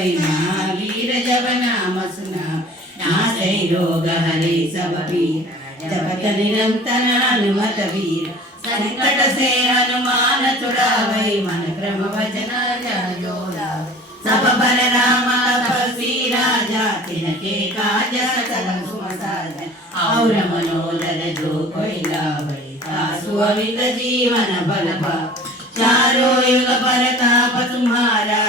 వైనా వీర జవనామ సునా నాశై రోగ హరి సవ వీర జపత నిరంతర హనుమత వీర సంకట సే హనుమాన చుడావై మన క్రమ వచన జోడా సభ బల రామ తపస్వి రాజా తినకే కాజ సకల సుమ సాజ ఔర మనోదర जो कोइला भई आसु अमित जीवन बल पा चारो युग परताप तुम्हारा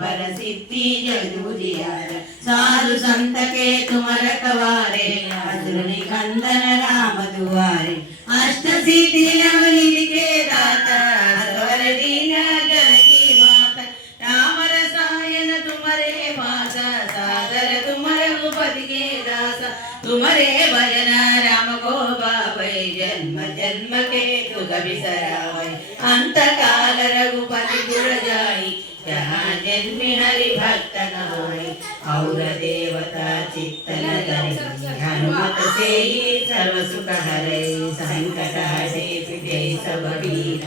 हरि पर सिद्धि जग उजियारा साधु संत के तुम रखवारे असुर निकंदन राम दुआरे अष्ट सिद्धि नवनीत के दाता स्वर दीन जनकी माता राम रसायन तुम्हारे भाषा सादर तुम रघुपति के दासा तुम्हारे भजन राम को बाबै जन्म जन्म के दुख बिसरावै अंत काल रघुपति गुर जाई ಜನ್ಮಿ ಹರಿ ಭಕ್ತನ ಹೋಯಿ ಔರ ದೇವತಾ ಚಿತ್ತನ ಧರಣಿ ಹನುಮತ ಸೇಯಿ ಸರ್ವ ಸುಖ ಹರೈ ಸಂಕಟ ಹರೇ ಜೈ ಸವ ವೀರ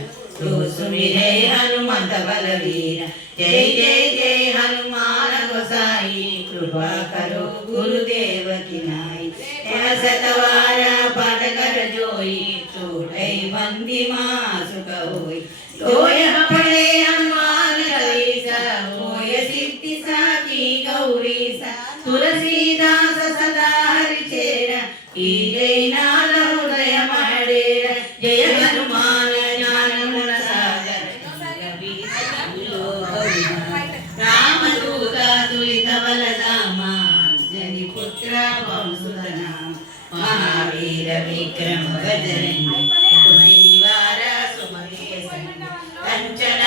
ಸುಮಿರೇ ಹನುಮಂತ ಬಲವೀರ ಜೈ ಜೈ ಜೈ ಹನುಮಾನ ಗೊಸಾಯಿ ಕೃಪಾ ಕರೋ ಗುರುದೇವ ಕಿನಾಯಿ ಶತವಾರ ಪದಕರ ಜೋಯಿ ಚೂಟೈ ಬಂದಿ ಮಾ ಸುಖ ಹೋಯಿ ತೋಯ ಪಡೆ ಹನುಮಾನ ತುಳಸಿದಾಸ ಸದಾ ಹರಿಚೇರ ಈ ಜೈನಾದ ಹೃದಯ ಮಾಡೇರ ಜಯ ಹನುಮಾನ ಜ್ಞಾನ ಗುಣ ಸಾಗರ ರಾಮದೂತ ತುಲಿತ ಬಲಧಾಮ ಜನಿ ಪುತ್ರ ಪಂಸುತ ನಾಮ ಮಹಾವೀರ ವಿಕ್ರಮ ಭಜರಂಗಿ